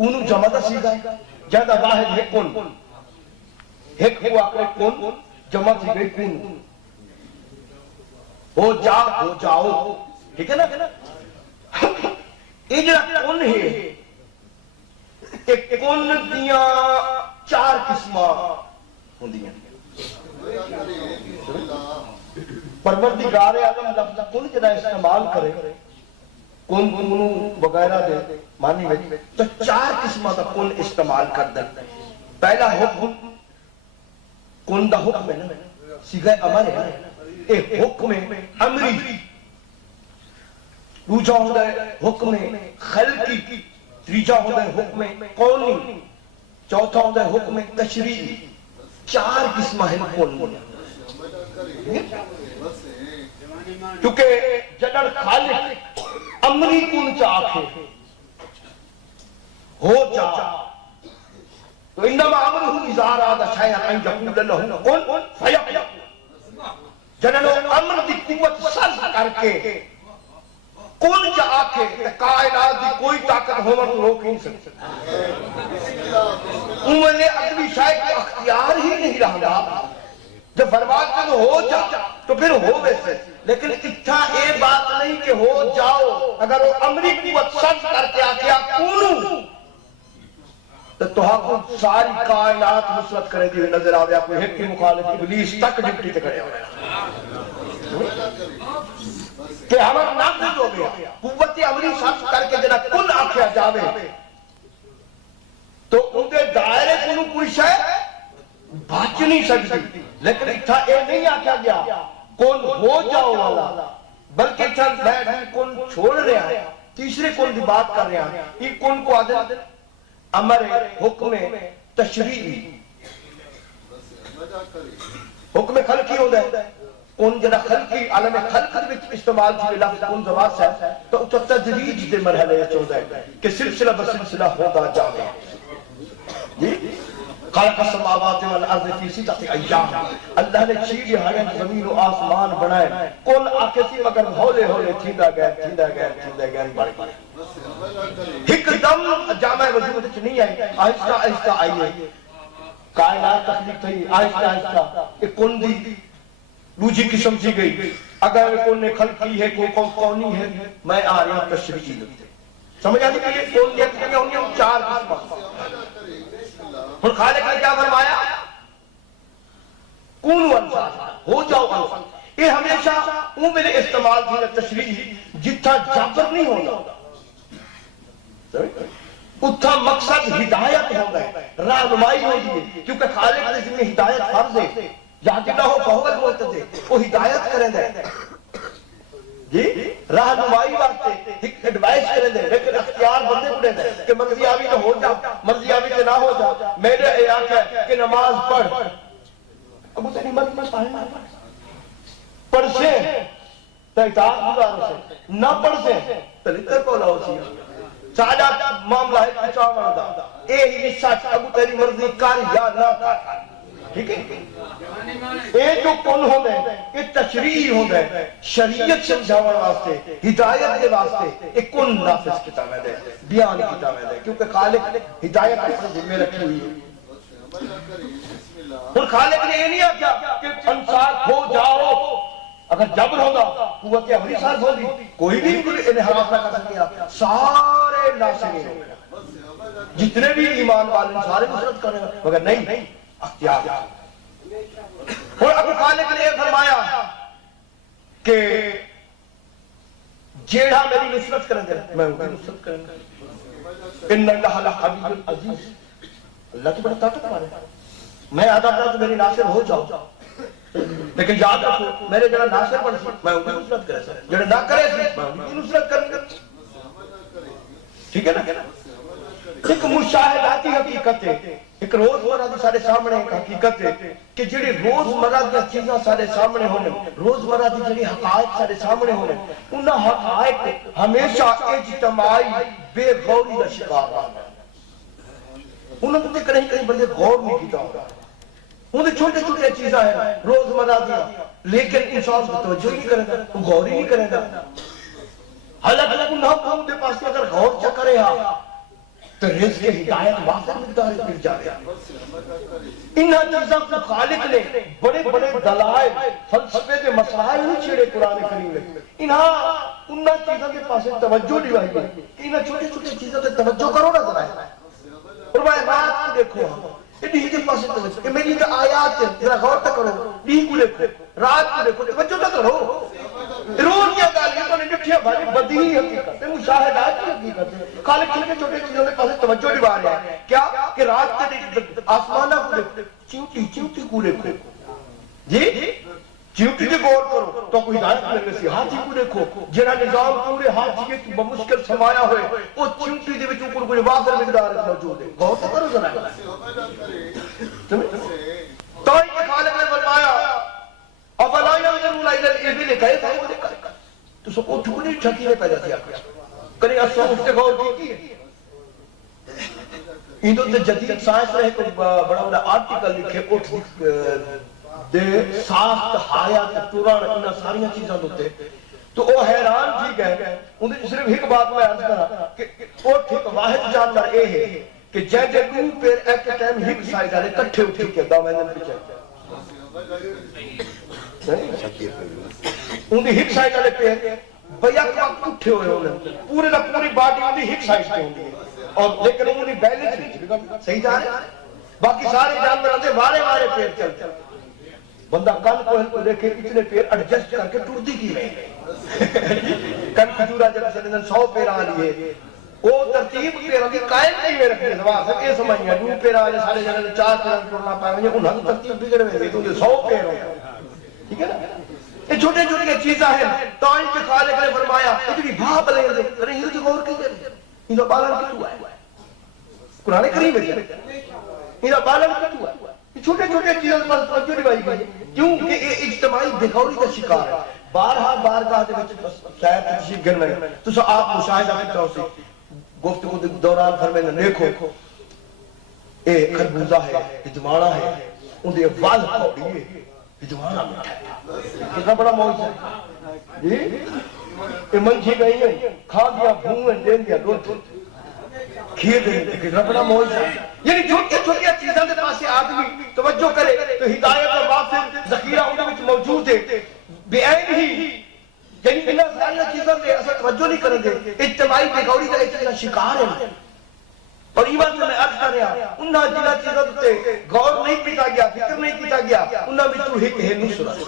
کون جمع دا سیدھا جہاں واحد ہے کن ایک کو آکے کن جمع تھی گئی کن ہو جاؤ ٹھیک ہے نا یہ جڑا کن ہے کہ کن دیاں 4 قسمہ ہوں دیاں پروردگار عالم لفظ کن جڑا استعمال کرے کن کنو وغیرہ دے مانی ویچ تو 4 قسمہ دا کن استعمال کر دے پہلا حکم کن دا حکم ہے نا سیگا امر ہے ایک حکم امری دوجا ہوتا ہے حکم خلقی تیجا ہوتا ہے حکم قومی چوتھا ہوتا ہے حکم تشریعی 4 قسمہ ہیں کن کیونکہ جڑ خالق امری کن چاہے ہو جا تو انما امرہ اذا اراد شیئا ان یقول لہ کن فیکون جنہوں امر دی قوت سرد کر کے کن جا کے کائنات دی کوئی طاقت ہومر تو روک نہیں سکتا انہوں نے اگلی شاید کو اختیار ہی نہیں رہا جب فرمات کہ ہو جا تو پھر ہو ویسے لیکن اتھا اے بات نہیں کہ ہو جاؤ اگر وہ امری قوت سرد کر کے آکیا کونو تو ہاں ساری کائنات نصرت کرے دی نظر آوے آپ کو ایک کی مخالف ابلیس تک ڈپٹی تے کرے ہوئے کہ ہمارا نافذ ہو گیا قوت امری سرد کر کے جنہ کن آکھیا جاوے تو ان دے دائرے کنو کوئی شاید بچ نہیں سکتی لیکن اتھا اے نہیں آکھیا گیا کن ہو جاؤ والا بلکہ اتھا بیٹھ کن چھوڑ رہا ہے تیسرے کن دی بات کر رہا ہے یہ کن کو عادل امر حکم تشریعی حکم خلقی ہوتا ہے کن جنہ خلقی عالم خلق وچ استعمال تھی لفظ کن زبان سے تو اتھا تدریج دے مرحلے چودا ہے کہ سلسلہ بسلسلہ ہوتا جاوے خلق السماوات والارض فی ستۃ ایام اللہ نے چیز ہر زمین و آسمان بنائے کن آکے سی مگر ہولے ہولے تھیندا گیا بڑے بڑے ایک دم جامع وجود وچ نہیں آئے آہستہ آہستہ آئیے کائنات تخلیق تھی آہستہ آہستہ ایک کن دی دوسری قسم سی گئی اگر کن نے خلقی ہے کوئی کونی ہے میں آ رہا ہوں تشریعی لگتے سمجھ آتی کہ یہ کون دیکھتے ہیں انہیں 4 قسم اور خالق نے کیا فرمایا کونو انفاس ہو جاؤ انفاس یہ ہمیشہ وہ میرے استعمال تھی تشریعی جتھا جابر نہیں ہونا اتھا مقصد ہدایت ہوگا ہے رہنمائی ہوگی ہے کیونکہ خالق نے ذمہ ہدایت فرض ہے جہاں جنہ ہو بہت بولتے تھے وہ ہدایت کریں دے جی رہنمائی واسطے ایک ایڈوائس کریں دے لیکن اختیار بندے کو دے دے کہ مرضی آوی تو ہو جا مرضی آوی تو نہ ہو جا میرے ایاک ہے کہ نماز پڑھ ابو تیری مرضی پڑھ سے تو اطاعت گزارو سے نہ پڑھ سے تو لکھر کو لاؤ سی سادہ معاملہ ہے پچھا مردہ اے ہی سچ ابو تیری مرضی کر یا نہ کر ٹھیک ہے اے جو کن ہوں دے یہ تشریح ہوں دے شریعت سمجھاوان واسطے ہدایت کے واسطے ایک کن نافذ کتاب ہے دے بیان کتاب ہے دے کیونکہ خالق ہدایت اپنے ذمہ رکھی ہوئی ہے اور خالق نے یہ نہیں آکیا کہ انسان ہو جاؤ اگر جبر ہوگا قوت امری صرف ہوگی کوئی بھی انحراف نہ کر سکیا سارے ناصرین ہوگا جتنے بھی ایمان والے سارے نصرت کریں گا مگر نہیں اختیار اور ابو خالق نے یہ فرمایا کہ جیڑا میری نصرت کریں گے میں ان کی نصرت کریں گا ان اللہ لحبیب عزیز اللہ کی بڑا طاقت مارے میں آدھا کرا تو میری ناصر ہو جاؤ لیکن یاد رکھو میرے جڑا ناصر بن سی میں ان کی نصرت کرے سی جڑا نہ کرے سی میں ان کی نصرت کریں گا ٹھیک ہے نا ایک مشاہداتی حقیقت ہے ایک روزمرہ دی سارے سامنے ایک حقیقت ہے کہ جڑی روزمرہ دی چیزاں سارے سامنے ہونے روزمرہ دی جڑی حقائق سارے سامنے ہونے انہاں حقائق ہمیشہ اجتماعی بے غوری کا شکار رہا انہوں نے کہیں بندے غور نہیں کیتا ہوگا انہیں چھوٹے چھوٹے چیزاں ہیں روزمرہ دیا لیکن انسان کو توجہ نہیں کرے گا غور ہی نہیں کرے گا حالانکہ انہوں دے پاس اگر غور چا کرے تو رزق ہدایت وافر مقدار مل جائے. انہاں چیزاں کو خالق نے بڑے بڑے دلائل فلسفے کے مسائل نہیں چھیڑے قرآن کریم میں. انہاں چیزاں کے پاس توجہ نہیں آئی ہے. انہاں چھوٹی چھوٹی چیزوں سے توجہ کرو نا ذرا. فرمایا رات کو دیکھو انہی کے پاس توجہ کہ میری آیات ذرا غور تک کرو. ڈی کو دیکھو رات کو دیکھو توجہ نہ کرو. روز کیا گالیاں تو نہیں ڈٹھیا بھائی بدی حقیقت ہے مشاہدات کی حقیقت ہے. خالق چھوٹے چھوٹے چیزوں کے پاس توجہ نہیں آ رہا ہے. کیا کہ رات کے آسمانہ کو دیکھو چیوٹی چیوٹی کو دیکھو جی چیوٹی کے غور کرو تو کوئی ہدایت ملنے سی. ہاتھی کو دیکھو جنہاں نظام پورے ہاتھی کے بمشکل سمایا ہوئے وہ چیوٹی دے وچ اوپر کوئی وافر مقدار موجود ہے. غور تو کرو ذرا. تو یہ خالق نے فرمایا افلا ينظرون الى الابل كيف خلقت. تو سو اٹھ کو نہیں ٹھکی میں پیدا کیا کرے اسو اٹھ کے غور کی ایندو تے جدید سائنس رہے کو بڑا بڑا آرٹیکل لکھے اٹھ دے ساخت حیات ٹرن انہاں ساری چیزاں ہوتے تو وہ حیران تھی گئے. انہیں صرف ایک بات میں عرض کرا کہ اٹھ ایک واحد جانور اے ہے کہ جے جے دو پیر ایک ٹائم ایک سائز والے اکٹھے اٹھ کے دامن پیچھے انہیں ہک سائز والے پیر بیا وقت اٹھے ہوئے ہوئے پورے نہ پوری باڈی انہیں ہک سائز پہ ہوندی ہے اور لیکن انہیں بیلنس نہیں صحیح جا رہے. باقی سارے جانور آتے وارے وارے پیر چلتے. بندہ کن کوہل کو دیکھے اتنے پیر ایڈجسٹ کر کے ٹوٹتی کی رہے. کن کھجورا جب سے 100 پیر آ لیے وہ ترتیب پیروں کی قائم نہیں میں رکھنے سوا سے یہ سمجھیں دو پیر آنے سارے جانے 4 پیر ٹورنا پائے ہیں انہاں کی ترتیب بگڑ ہوئے تو 100 پیر ہو. ٹھیک ہے نا. یہ چھوٹے چھوٹے چیزیں ہیں. تائیں کے خالق نے فرمایا اتنی بھاپ لے دے ارے یہ جو غور کیجئے ان کا پالن کیوں ہے قرآن کریم میں ان کا پالن کیوں ہے. یہ چھوٹے چھوٹے چیزوں پر توجہ نہیں گئی کیونکہ یہ اجتماعی بےغوری کا شکار ہے. بارہا بارگاہ دے وچ شاید تشریف گھر میں تو آپ مشاہدہ کرتے ہو سی گفتگو دوران فرمائیں دیکھو اے خربوزہ ہے اجمانا ہے ان دے واض پوڑی ہے اجمانا میٹھا ہے. کتنا بڑا موج ہے جی. اے منجھی گئی ہے کھا دیا بھون دین دیا دودھ کھیر دیں کتنا بڑا موج ہے. یعنی چھوٹی چھوٹی چیزوں کے پاس آدمی توجہ کرے تو ہدایت اور وافر ذخیرہ ان میں موجود ہے بے عین ہی. یعنی انہاں ساری چیزوں پہ اثر توجہ نہیں کریں گے. اجتماعی بےغوری کا ایک چیزا شکار ہے. اور ایمان سے میں عرض کر رہا انہاں جنہاں چیزوں تے غور نہیں کیتا گیا فکر نہیں کیتا گیا انہاں وچوں ایک ہے نصرت.